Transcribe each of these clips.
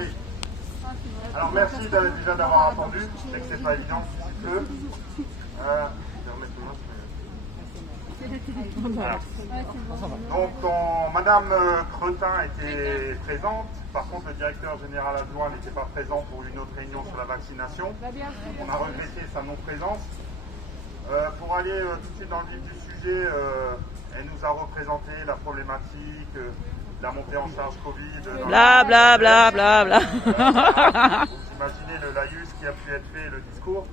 prie. Alors merci déjà d'avoir attendu. Je sais que c'est pas évident si tu peux. Voilà. Donc Madame Cretin était présente. Par contre, le directeur général adjoint n'était pas présent pour une autre réunion sur la vaccination. On a regretté sa non-présence. Pour aller tout de suite dans le vif du sujet, elle nous a représenté la problématique de la montée en charge Covid. Bla bla bla bla bla. Vous imaginez le laïus qui a pu être fait, le discours.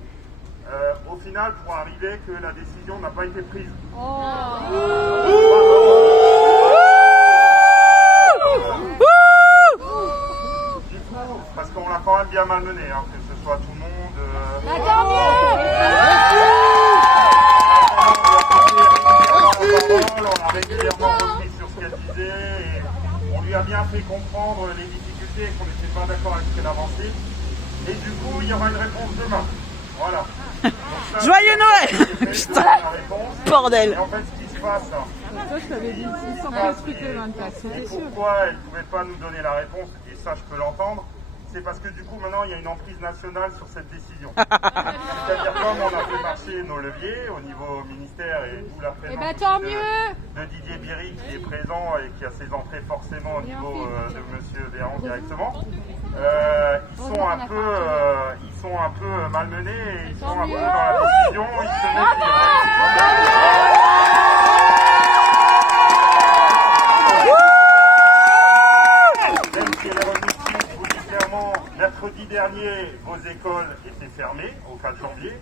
Au final, pour arriver que la décision n'a pas été prise. Du coup, parce qu'on l'a quand même bien malmené, hein, que ce soit tout le monde. On a régulièrement repris sur ce qu'elle disait et on lui a bien fait comprendre les difficultés et qu'on n'était pas d'accord avec ce qu'elle avançait. Et du coup, il y aura une réponse demain. Voilà. Ça, Joyeux Noël. Putain, bordel. Et en fait, ce qui se passe, et pourquoi elle ne pouvait pas nous donner la réponse, et ça je peux l'entendre, c'est parce que du coup maintenant il y a une emprise nationale sur cette décision. C'est-à-dire comme on a fait marcher nos leviers au niveau ministère et d'où la présence de Didier Biry qui est présent et qui a ses entrées forcément au niveau de Monsieur Véran directement, ils sont un peu malmenés et ils sont un peu dans la décision, ils se méfient. Mercredi dernier, vos écoles étaient fermées au 4 janvier.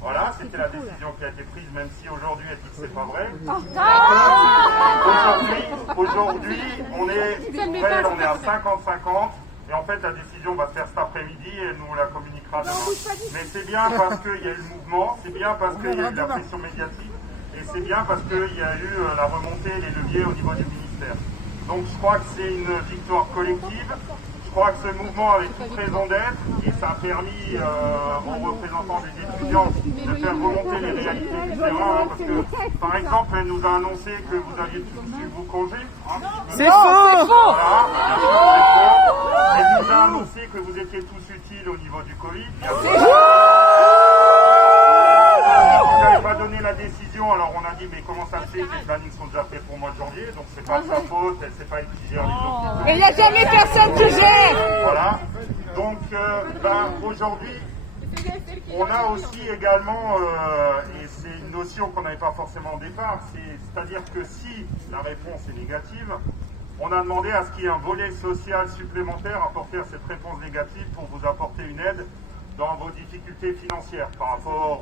Voilà, c'était la décision qui a été prise, même si aujourd'hui elle dit que c'est pas vrai. Aujourd'hui, on est à 50-50. Et en fait, la décision va se faire cet après-midi et elle nous la communiquera demain. Mais c'est bien parce qu'il y a eu le mouvement, c'est bien parce qu'il y a eu la pression médiatique et c'est bien parce qu'il y a eu la remontée, les leviers au niveau du ministère. Donc je crois que c'est une victoire collective. Je crois que ce mouvement avait toute raison d'être et ça a permis aux représentants des étudiants de faire remonter les réalités du terrain. Parce que, par exemple, elle nous a annoncé que vous aviez tous eu vos congés. Hein, c'est faux. Voilà, bien sûr, c'est faux. Elle nous a annoncé que vous étiez tous utiles au niveau du Covid. Bien sûr. Vous n'avez pas donné la décision, alors on a dit mais comment ça se fait que les plannings sont déjà faits pour le mois de janvier, donc c'est pas de sa faute, c'est pas elle qui gère les autres. Et il n'y a jamais personne qui gère. Voilà, donc aujourd'hui, on a aussi également, et c'est une notion qu'on n'avait pas forcément au départ, c'est-à-dire que si la réponse est négative, on a demandé à ce qu'il y ait un volet social supplémentaire apporté à cette réponse négative pour vous apporter une aide dans vos difficultés financières par rapport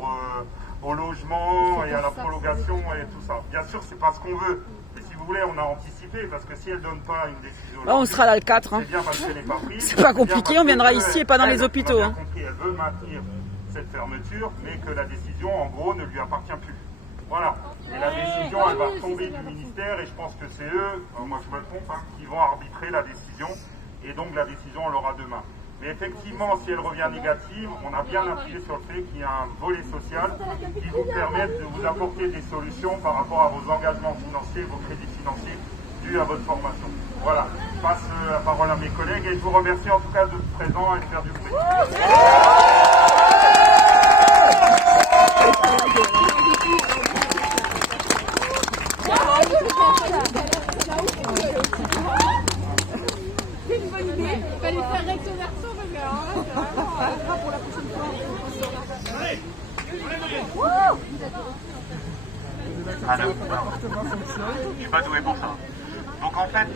au logement et à la prolongation et tout ça. Bien sûr, c'est pas ce qu'on veut. Mais si vous voulez, on a anticipé parce que si elle donne pas une décision, On sera là le 4. Hein. C'est bien parce qu'elle n'est pas prise. C'est pas compliqué, on viendra ici et pas dans les hôpitaux. On a bien compris, elle veut maintenir cette fermeture, mais que la décision, en gros, ne lui appartient plus. Voilà. Et la décision, elle va tomber du ministère et je pense que c'est eux, moi je me trompe, hein, qui vont arbitrer la décision et donc la décision, on l'aura demain. Mais effectivement, si elle revient négative, on a bien appuyé sur le fait qu'il y a un volet social qui vous permette de vous apporter des solutions par rapport à vos engagements financiers, vos crédits financiers dus à votre formation. Voilà, je passe la parole à mes collègues et je vous remercie en tout cas d'être présents et de faire du bruit. C'est une bonne idée. Il fallait faire recto verso parce que alors là, c'est vraiment pour la prochaine fois. Je suis pas doué pour ça. Donc en fait,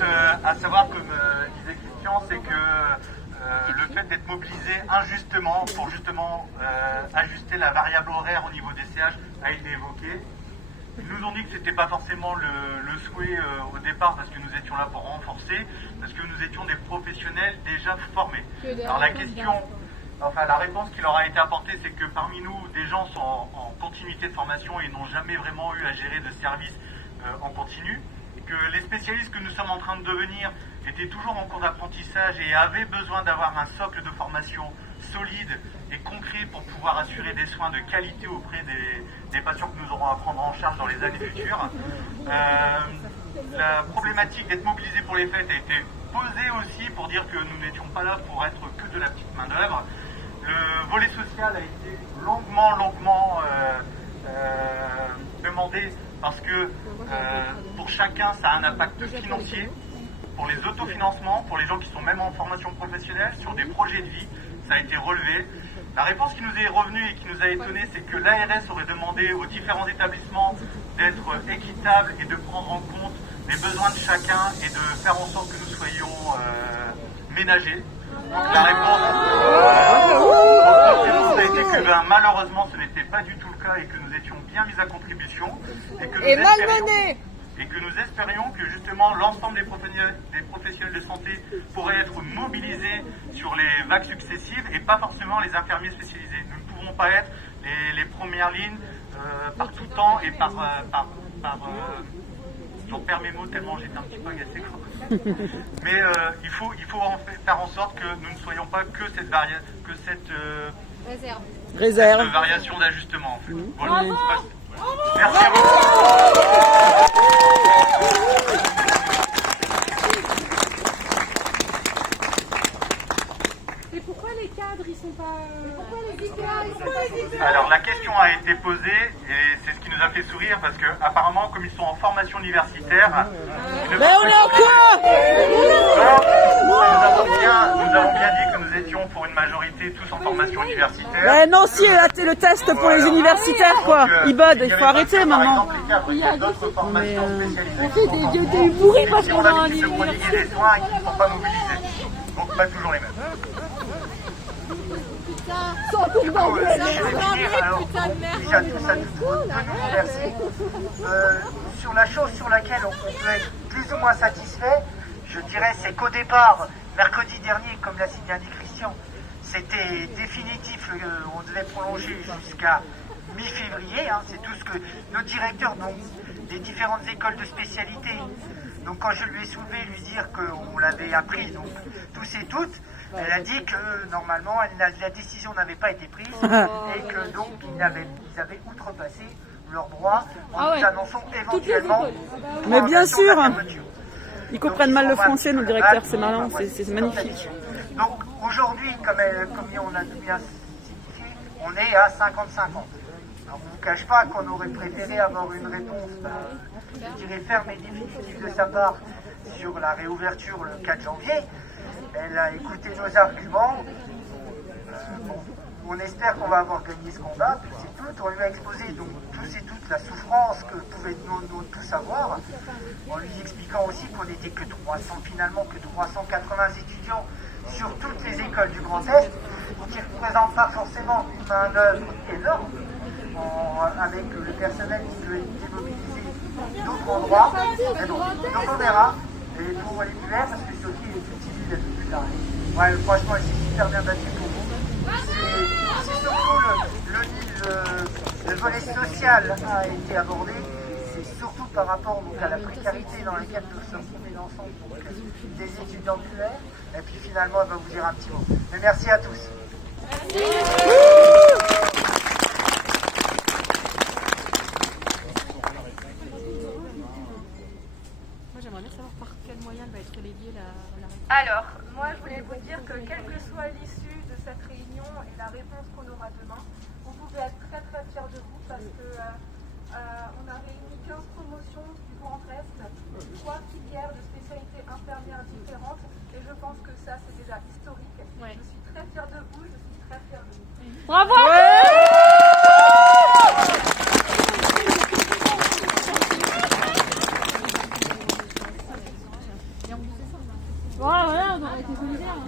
à savoir, comme disait Christian, c'est que le fait d'être mobilisé injustement pour justement ajuster la variable horaire au niveau des CH a été évoqué. Ils nous ont dit que c'était pas forcément le souhait au départ parce que nous étions là pour renforcer, parce que nous étions des professionnels déjà formés. Alors la réponse qui leur a été apportée, c'est que parmi nous, des gens sont en continuité de formation et n'ont jamais vraiment eu à gérer de service en continu, et que les spécialistes que nous sommes en train de devenir étaient toujours en cours d'apprentissage et avaient besoin d'avoir un socle de formation solide et concret pour pouvoir assurer des soins de qualité auprès des patients que nous aurons à prendre en charge dans les années futures. La problématique d'être mobilisé pour les fêtes a été poser aussi, pour dire que nous n'étions pas là pour être que de la petite main d'œuvre. Le volet social a été longuement demandé parce que pour chacun ça a un impact financier, pour les autofinancements, pour les gens qui sont même en formation professionnelle, sur des projets de vie, ça a été relevé. La réponse qui nous est revenue et qui nous a étonné, c'est que l'ARS aurait demandé aux différents établissements d'être équitables et de prendre en compte les besoins de chacun et de faire en sorte que nous soyons ménagés. Donc la réponse a été que malheureusement ce n'était pas du tout le cas et que nous étions bien mis à contribution et que nous espérions que justement l'ensemble des professionnels de santé pourraient être mobilisés sur les vagues successives et pas forcément les infirmiers spécialisés. Nous ne pouvons pas être les premières lignes par tout temps et j'en perds mes mots tellement j'étais un petit peu agacé. Mais il faut faire en sorte que nous ne soyons pas que cette variation d'ajustement. En fait. Voilà. Merci à vous. Et pourquoi les cadres ils sont pas... Pourquoi les cadres? Alors la question a été posée et c'est ce qui nous a fait sourire parce que apparemment comme ils sont en formation universitaire... Mais on est en quoi? Nous avons bien dit que nous étions pour une majorité tous en formation universitaire. Mais non, si, là, c'est le test pour les universitaires, quoi. Ibod, il faut arrêter maintenant. Il y a d'autres formations spécialisées. On fait des bourris parce Si qu'on on a a un dit que se prodiguer des soins et qu'ils ne sont pas mobilisés. Donc pas toujours les mêmes. sans tour Je vais finir alors, déjà tous à remercier. Sur la chose sur laquelle on peut être plus ou moins satisfait, je dirais c'est qu'au départ, mercredi dernier, comme l'a signalé Christian, c'était définitif, on devait prolonger jusqu'à mi-février, hein, c'est tout ce que nos directeurs des différentes écoles de spécialité, donc quand je lui ai soulevé lui dire qu'on l'avait appris, donc tous et toutes, elle a dit que normalement la décision n'avait pas été prise et que donc ils avaient outrepassé leurs droits en nous annonçant éventuellement. Mais bien sûr, fermeture. ils comprennent mal le français, nos directeurs, c'est malin, c'est magnifique. Donc aujourd'hui, comme on a bien signifié, on est à 50-50. Alors on ne vous cache pas qu'on aurait préféré avoir une réponse, je dirais ferme et définitive de sa part sur la réouverture le 4 janvier. Elle a écouté nos arguments. On espère qu'on va avoir gagné ce combat, tous et toutes. On lui a exposé donc tous et toutes la souffrance que pouvaient nous tous avoir, en lui expliquant aussi qu'on n'était que 380 étudiants sur toutes les écoles du Grand Est, qui ne représentent pas forcément une main-d'œuvre énorme, avec le personnel qui peut être démobilisé d'autres endroits. Mais bon, donc on verra. Et pour les PUR, parce que Sophie est plus timide, elle peut plus parler. Ouais, franchement, elle s'est super bien battue pour vous. C'est surtout le volet social a été abordé. C'est surtout par rapport donc, à la précarité dans laquelle nous sommes trouvés l'ensemble des étudiants PUR. Et puis finalement, elle va vous dire un petit mot. Mais merci à tous. Alors, moi je voulais vous dire que quelle que soit l'issue de cette réunion et la réponse qu'on aura demain, vous pouvez être très très fiers de vous parce que on a réuni 15 promotions du Grand Est, 3 filières de spécialités infirmières différentes et je pense que ça c'est déjà historique. Je suis très fière de vous, je suis très fière de vous. Bravo! Voilà, on aurait été solidaires.